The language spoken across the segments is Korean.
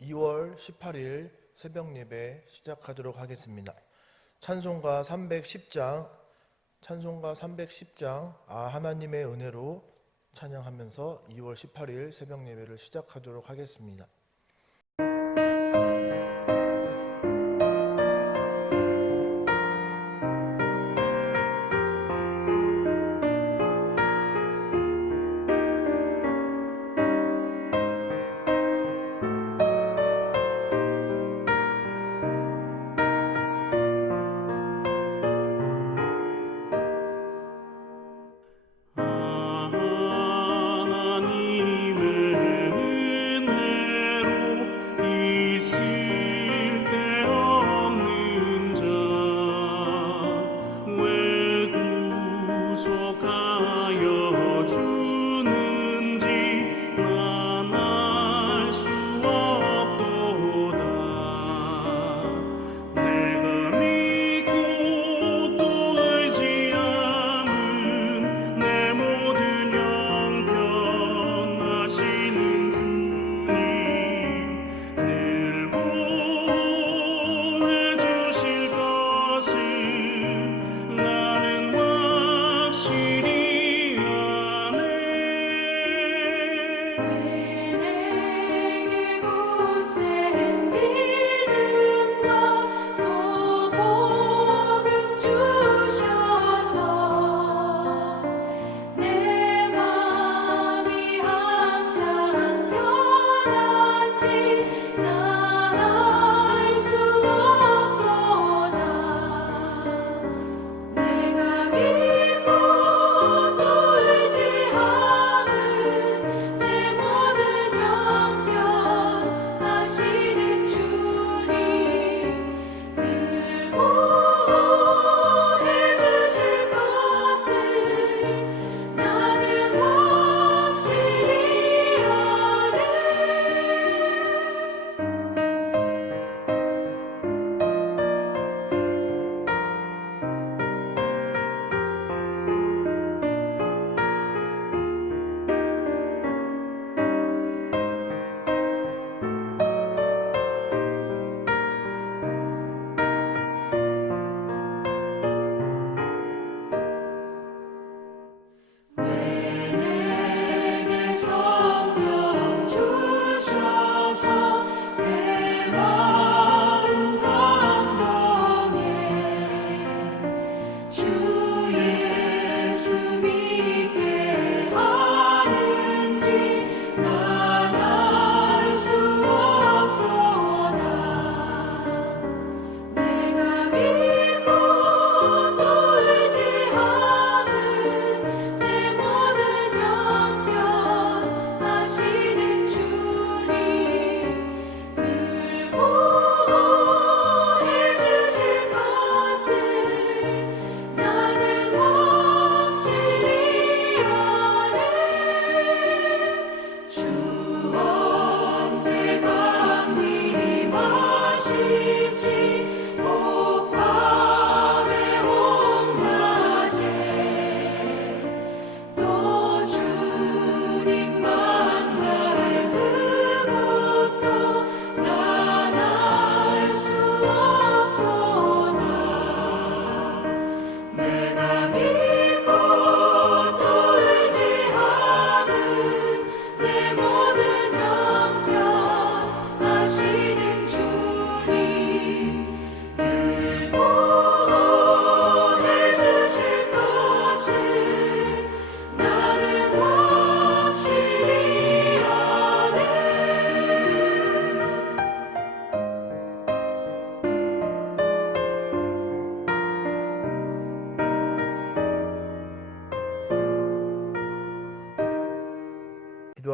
2월 18일 새벽 예배 시작하도록 하겠습니다. 찬송가 310장 하나님의 은혜로 찬양하면서 2월 18일 새벽 예배를 시작하도록 하겠습니다.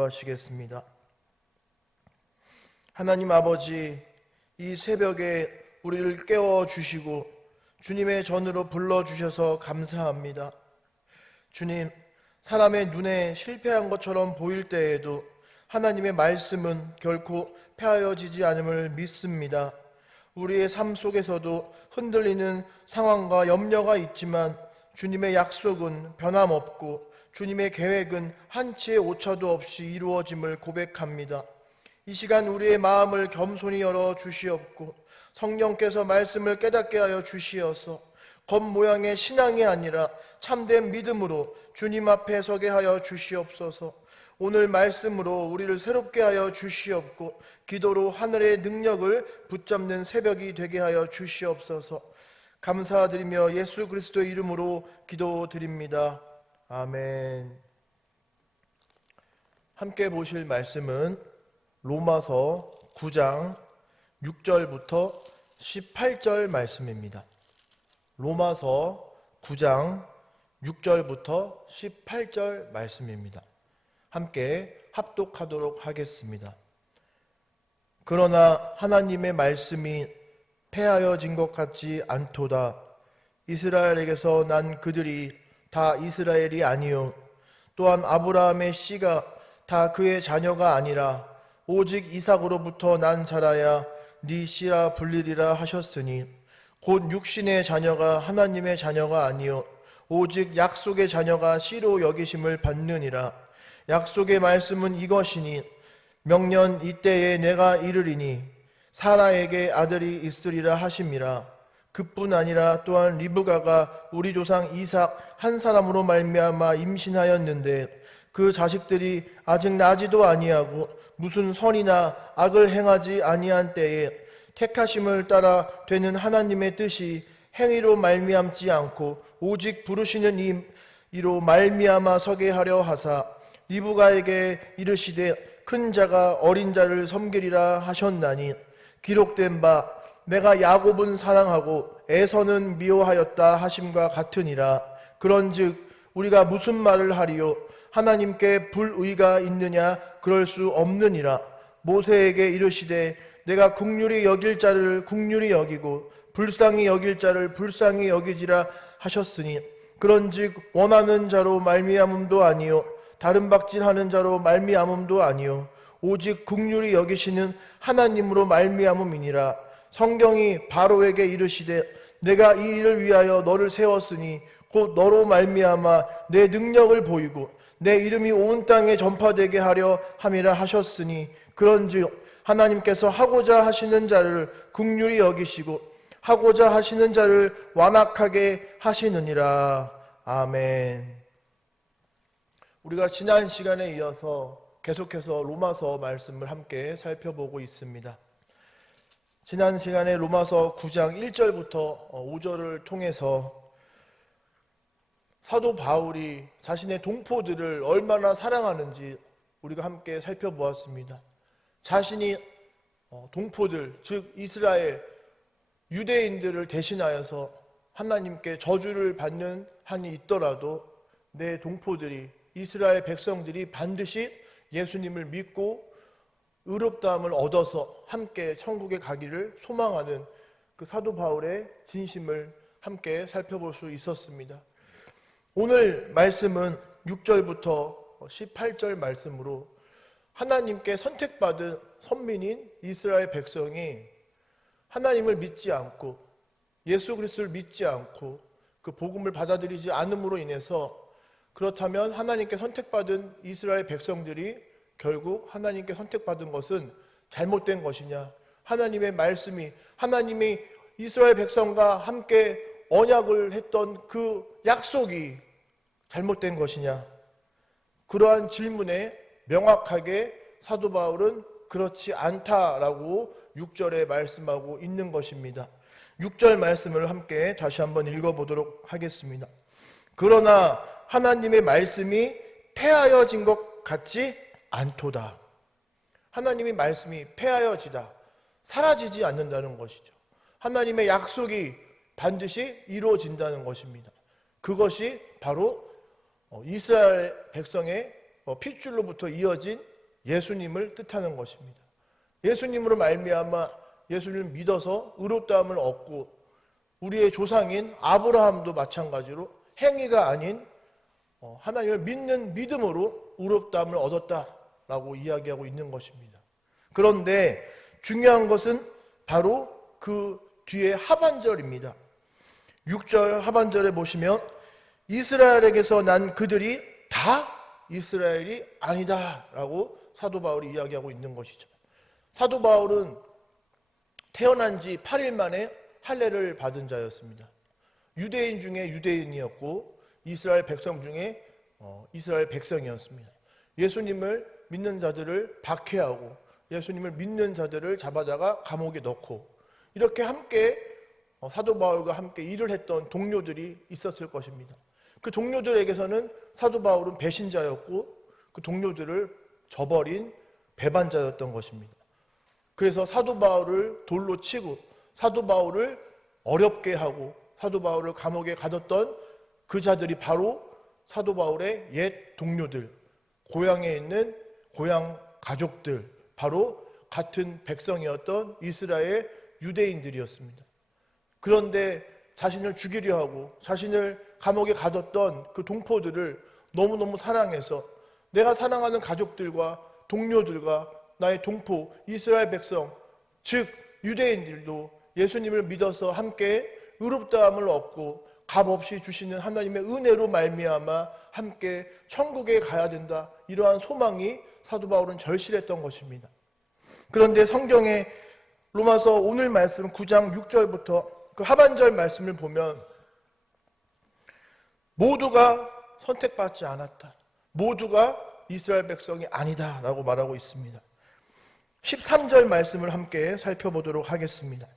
기도하시겠습니다. 하나님 아버지, 이 새벽에 우리를 깨워주시고 주님의 전으로 불러주셔서 감사합니다. 주님, 사람의 눈에 실패한 것처럼 보일 때에도 하나님의 말씀은 결코 폐하여지지 않음을 믿습니다. 우리의 삶 속에서도 흔들리는 상황과 염려가 있지만 주님의 약속은 변함없고 주님의 계획은 한치의 오차도 없이 이루어짐을 고백합니다. 이 시간 우리의 마음을 겸손히 열어 주시옵고 성령께서 말씀을 깨닫게 하여 주시어서 겉모양의 신앙이 아니라 참된 믿음으로 주님 앞에 서게 하여 주시옵소서. 오늘 말씀으로 우리를 새롭게 하여 주시옵고 기도로 하늘의 능력을 붙잡는 새벽이 되게 하여 주시옵소서. 감사드리며 예수 그리스도의 이름으로 기도드립니다. 아멘. 함께 보실 말씀은 로마서 9장 6절부터 18절 말씀입니다. 로마서 9장 6절부터 18절 말씀입니다. 함께 합독하도록 하겠습니다. 그러나 하나님의 말씀이 패하여진 것 같지 않도다. 이스라엘에게서 난 그들이 다 이스라엘이 아니요 또한 아브라함의 씨가 다 그의 자녀가 아니라 오직 이삭으로부터 난 자라야 네 씨라 불리리라 하셨으니 곧 육신의 자녀가 하나님의 자녀가 아니요 오직 약속의 자녀가 씨로 여기심을 받느니라. 약속의 말씀은 이것이니 명년 이때에 내가 이르리니 사라에게 아들이 있으리라 하심이라. 그뿐 아니라 또한 리브가가 우리 조상 이삭 한 사람으로 말미암아 임신하였는데 그 자식들이 아직 나지도 아니하고 무슨 선이나 악을 행하지 아니한 때에 택하심을 따라 되는 하나님의 뜻이 행위로 말미암지 않고 오직 부르시는 이로 말미암아 서게 하려 하사 리브가에게 이르시되 큰 자가 어린 자를 섬기리라 하셨나니 기록된 바 내가 야곱은 사랑하고 에서는 미워하였다 하심과 같으니라. 그런즉 우리가 무슨 말을 하리요? 하나님께 불의가 있느냐? 그럴 수 없느니라. 모세에게 이르시되 내가 긍휼히 여길 자를 긍휼히 여기고 불쌍히 여길 자를 불쌍히 여기지라 하셨으니 그런즉 원하는 자로 말미암음도 아니요 다른 박질하는 자로 말미암음도 아니요 오직 긍휼히 여기시는 하나님으로 말미암음이니라. 성경이 바로에게 이르시되 내가 이 일을 위하여 너를 세웠으니 곧 너로 말미암아 내 능력을 보이고 내 이름이 온 땅에 전파되게 하려 함이라 하셨으니 그런즉 하나님께서 하고자 하시는 자를 긍휼히 여기시고 하고자 하시는 자를 완악하게 하시느니라. 아멘. 우리가 지난 시간에 이어서 계속해서 로마서 말씀을 함께 살펴보고 있습니다. 지난 시간에 로마서 9장 1절부터 5절을 통해서 사도 바울이 자신의 동포들을 얼마나 사랑하는지 우리가 함께 살펴보았습니다. 자신이 동포들, 즉 이스라엘 유대인들을 대신하여서 하나님께 저주를 받는 한이 있더라도 내 동포들이 이스라엘 백성들이 반드시 예수님을 믿고 의롭다함을 얻어서 함께 천국에 가기를 소망하는 그 사도 바울의 진심을 함께 살펴볼 수 있었습니다. 오늘 말씀은 6절부터 18절 말씀으로 하나님께 선택받은 선민인 이스라엘 백성이 하나님을 믿지 않고 예수 그리스도를 믿지 않고 그 복음을 받아들이지 않음으로 인해서 그렇다면 하나님께 선택받은 이스라엘 백성들이 결국 하나님께 선택받은 것은 잘못된 것이냐? 하나님의 말씀이 하나님이 이스라엘 백성과 함께 언약을 했던 그 약속이 잘못된 것이냐? 그러한 질문에 명확하게 사도 바울은 그렇지 않다라고 6절에 말씀하고 있는 것입니다. 6절 말씀을 함께 다시 한번 읽어보도록 하겠습니다. 그러나 하나님의 말씀이 폐하여진 것 같지 않도다. 하나님의 말씀이 폐하여지다, 사라지지 않는다는 것이죠. 하나님의 약속이 반드시 이루어진다는 것입니다. 그것이 바로 이스라엘 백성의 핏줄로부터 이어진 예수님을 뜻하는 것입니다. 예수님으로 말미암아 예수님을 믿어서 의롭다함을 얻고 우리의 조상인 아브라함도 마찬가지로 행위가 아닌 하나님을 믿는 믿음으로 의롭다함을 얻었다라고 이야기하고 있는 것입니다. 그런데 중요한 것은 바로 그 뒤에 하반절입니다. 6절 하반절에 보시면 이스라엘에게서 난 그들이 다 이스라엘이 아니다 라고 사도 바울이 이야기하고 있는 것이죠. 사도 바울은 태어난 지 8일 만에 할례를 받은 자였습니다. 유대인 중에 유대인이었고 이스라엘 백성 중에 이스라엘 백성이었습니다. 예수님을 믿는 자들을 박해하고 예수님을 믿는 자들을 잡아다가 감옥에 넣고 이렇게 함께 사도 바울과 함께 일을 했던 동료들이 있었을 것입니다. 그 동료들에게서는 사도 바울은 배신자였고 그 동료들을 저버린 배반자였던 것입니다. 그래서 사도 바울을 돌로 치고 사도 바울을 어렵게 하고 사도 바울을 감옥에 가뒀던 그 자들이 바로 사도 바울의 옛 동료들, 고향에 있는 고향 가족들, 바로 같은 백성이었던 이스라엘 유대인들이었습니다. 그런데 자신을 죽이려 하고 자신을 감옥에 가뒀던 그 동포들을 너무너무 사랑해서 내가 사랑하는 가족들과 동료들과 나의 동포 이스라엘 백성, 즉 유대인들도 예수님을 믿어서 함께 의롭다함을 얻고 값없이 주시는 하나님의 은혜로 말미암아 함께 천국에 가야 된다, 이러한 소망이 사도 바울은 절실했던 것입니다. 그런데 성경의 로마서 오늘 말씀 9장 6절부터 그 하반절 말씀을 보면 모두가 선택받지 않았다, 모두가 이스라엘 백성이 아니다 라고 말하고 있습니다. 13절 말씀을 함께 살펴보도록 하겠습니다.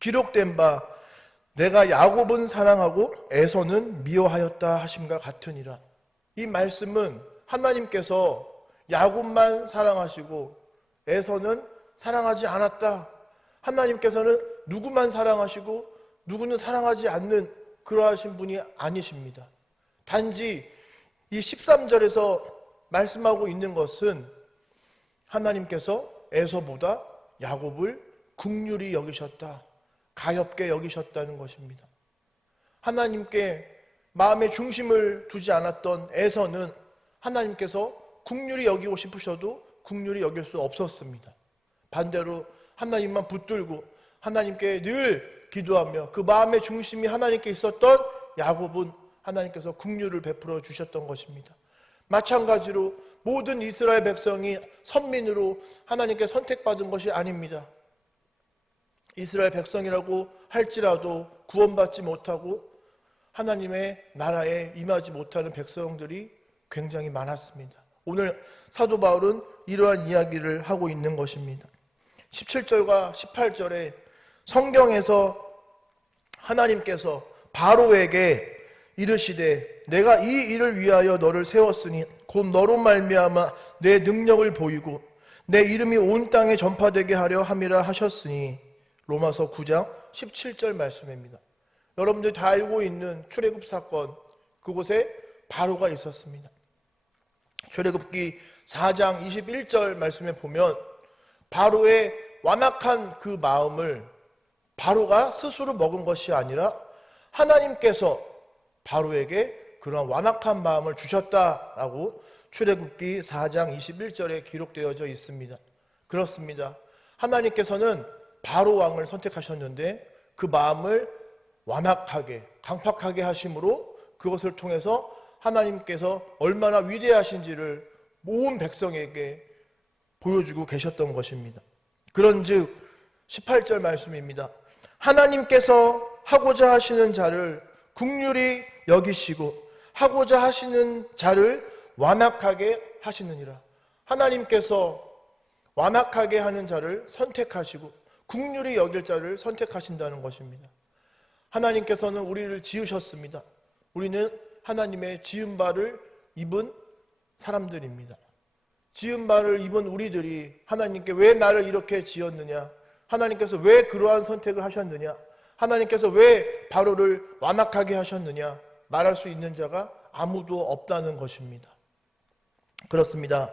기록된 바 내가 야곱은 사랑하고 에서는 미워하였다 하심과 같으니라. 이 말씀은 하나님께서 야곱만 사랑하시고 에서는 사랑하지 않았다, 하나님께서는 누구만 사랑하시고 누구는 사랑하지 않는 그러하신 분이 아니십니다. 단지 이 13절에서 말씀하고 있는 것은 하나님께서 에서보다 야곱을 긍휼히 여기셨다, 가엾게 여기셨다는 것입니다. 하나님께 마음의 중심을 두지 않았던 에서는 하나님께서 긍휼히 여기고 싶으셔도 긍휼히 여길 수 없었습니다. 반대로 하나님만 붙들고 하나님께 늘 기도하며 그 마음의 중심이 하나님께 있었던 야곱은 하나님께서 긍휼을 베풀어 주셨던 것입니다. 마찬가지로 모든 이스라엘 백성이 선민으로 하나님께 선택받은 것이 아닙니다. 이스라엘 백성이라고 할지라도 구원받지 못하고 하나님의 나라에 임하지 못하는 백성들이 굉장히 많았습니다. 오늘 사도 바울은 이러한 이야기를 하고 있는 것입니다. 17절과 18절에 성경에서 하나님께서 바로에게 이르시되 내가 이 일을 위하여 너를 세웠으니 곧 너로 말미암아 내 능력을 보이고 내 이름이 온 땅에 전파되게 하려 함이라 하셨으니, 로마서 9장 17절 말씀입니다. 여러분들이 다 알고 있는 출애굽 사건, 그곳에 바로가 있었습니다. 출애굽기 4장 21절 말씀에 보면 바로의 완악한 그 마음을 바로가 스스로 먹은 것이 아니라 하나님께서 바로에게 그런 완악한 마음을 주셨다라고 출애굽기 4장 21절에 기록되어져 있습니다. 그렇습니다. 하나님께서는 바로 왕을 선택하셨는데 그 마음을 완악하게 강팍하게 하심으로 그것을 통해서 하나님께서 얼마나 위대하신지를 온 백성에게 보여주고 계셨던 것입니다. 그런즉 18절 말씀입니다. 하나님께서 하고자 하시는 자를 긍휼히 여기시고 하고자 하시는 자를 완악하게 하시느니라. 하나님께서 완악하게 하는 자를 선택하시고 긍휼히 여길 자를 선택하신다는 것입니다. 하나님께서는 우리를 지으셨습니다. 우리는 하나님의 지은 바를 입은 사람들입니다. 지은 바를 입은 우리들이 하나님께 왜 나를 이렇게 지었느냐, 하나님께서 왜 그러한 선택을 하셨느냐, 하나님께서 왜 바로를 완악하게 하셨느냐 말할 수 있는 자가 아무도 없다는 것입니다. 그렇습니다.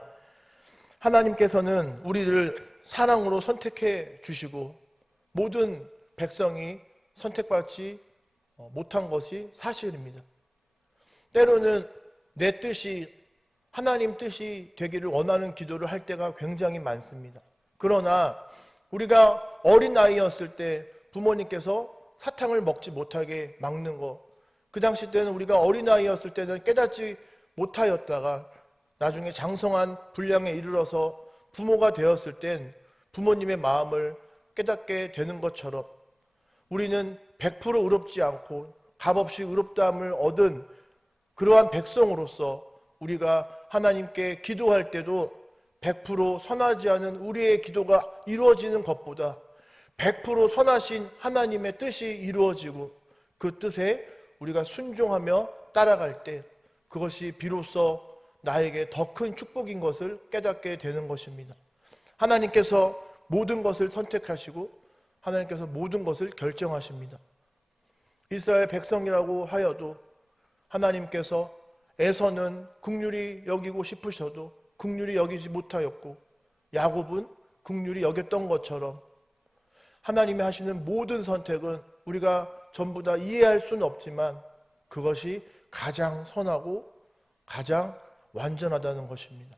하나님께서는 우리를 사랑으로 선택해 주시고 모든 백성이 선택받지 못한 것이 사실입니다. 때로는 내 뜻이 하나님 뜻이 되기를 원하는 기도를 할 때가 굉장히 많습니다. 그러나 우리가 어린아이였을 때 부모님께서 사탕을 먹지 못하게 막는 것, 그 당시 때는 우리가 어린아이였을 때는 깨닫지 못하였다가 나중에 장성한 분량에 이르러서 부모가 되었을 땐 부모님의 마음을 깨닫게 되는 것처럼 우리는 100% 의롭지 않고 값없이 의롭다함을 얻은 그러한 백성으로서 우리가 하나님께 기도할 때도 100% 선하지 않은 우리의 기도가 이루어지는 것보다 100% 선하신 하나님의 뜻이 이루어지고 그 뜻에 우리가 순종하며 따라갈 때 그것이 비로소 나에게 더 큰 축복인 것을 깨닫게 되는 것입니다. 하나님께서 모든 것을 선택하시고 하나님께서 모든 것을 결정하십니다. 이스라엘 백성이라고 하여도 하나님께서 에서는 긍휼히 여기고 싶으셔도 긍휼히 여기지 못하였고 야곱은 긍휼히 여겼던 것처럼 하나님이 하시는 모든 선택은 우리가 전부 다 이해할 수는 없지만 그것이 가장 선하고 가장 완전하다는 것입니다.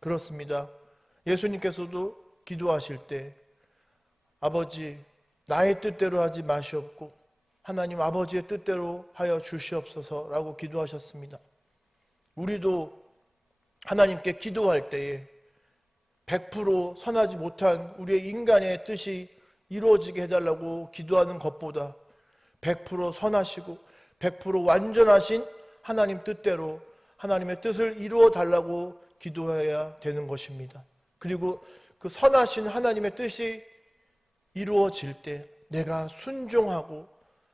그렇습니다. 예수님께서도 기도하실 때 아버지 나의 뜻대로 하지 마시옵고 하나님 아버지의 뜻대로 하여 주시옵소서라고 기도하셨습니다. 우리도 하나님께 기도할 때에 100% 선하지 못한 우리의 인간의 뜻이 이루어지게 해달라고 기도하는 것보다 100% 선하시고 100% 완전하신 하나님 뜻대로 하나님의 뜻을 이루어 달라고 기도해야 되는 것입니다. 그리고 그 선하신 하나님의 뜻이 이루어질 때 내가 순종하고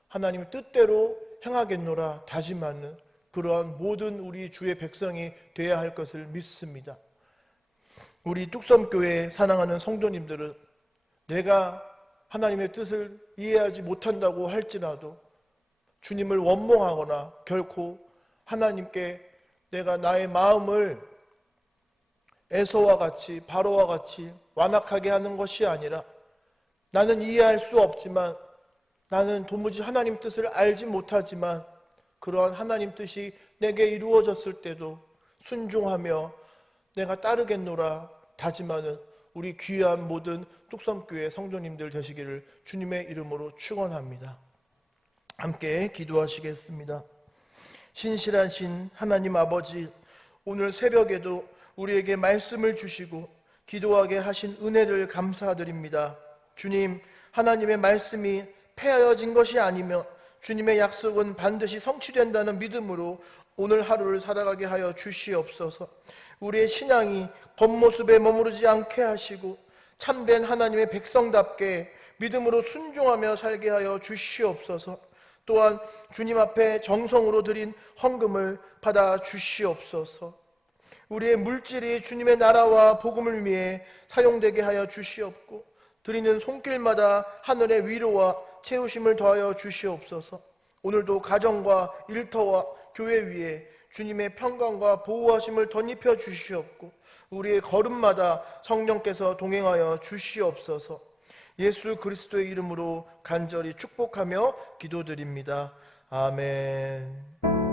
하나님의 뜻대로 행하겠노라 다짐하는 그러한 모든 우리 주의 백성이 되어야 할 것을 믿습니다. 우리 뚝섬교회 사랑하는 성도님들은 내가 하나님의 뜻을 이해하지 못한다고 할지라도 주님을 원망하거나 결코 하나님께 내가 나의 마음을 에서와 같이 바로와 같이 완악하게 하는 것이 아니라 나는 이해할 수 없지만 나는 도무지 하나님 뜻을 알지 못하지만 그러한 하나님 뜻이 내게 이루어졌을 때도 순종하며 내가 따르겠노라 다짐하는 우리 귀한 모든 뚝섬교회 성도님들 되시기를 주님의 이름으로 축원합니다. 함께 기도하시겠습니다. 신실하신 하나님 아버지, 오늘 새벽에도 우리에게 말씀을 주시고 기도하게 하신 은혜를 감사드립니다. 주님, 하나님의 말씀이 폐하여진 것이 아니며 주님의 약속은 반드시 성취된다는 믿음으로 오늘 하루를 살아가게 하여 주시옵소서. 우리의 신앙이 겉모습에 머무르지 않게 하시고 참된 하나님의 백성답게 믿음으로 순종하며 살게 하여 주시옵소서. 또한 주님 앞에 정성으로 드린 헌금을 받아 주시옵소서. 우리의 물질이 주님의 나라와 복음을 위해 사용되게 하여 주시옵고 드리는 손길마다 하늘의 위로와 채우심을 더하여 주시옵소서. 오늘도 가정과 일터와 교회 위에 주님의 평강과 보호하심을 덧입혀 주시옵고 우리의 걸음마다 성령께서 동행하여 주시옵소서. 예수 그리스도의 이름으로 간절히 축복하며 기도드립니다. 아멘.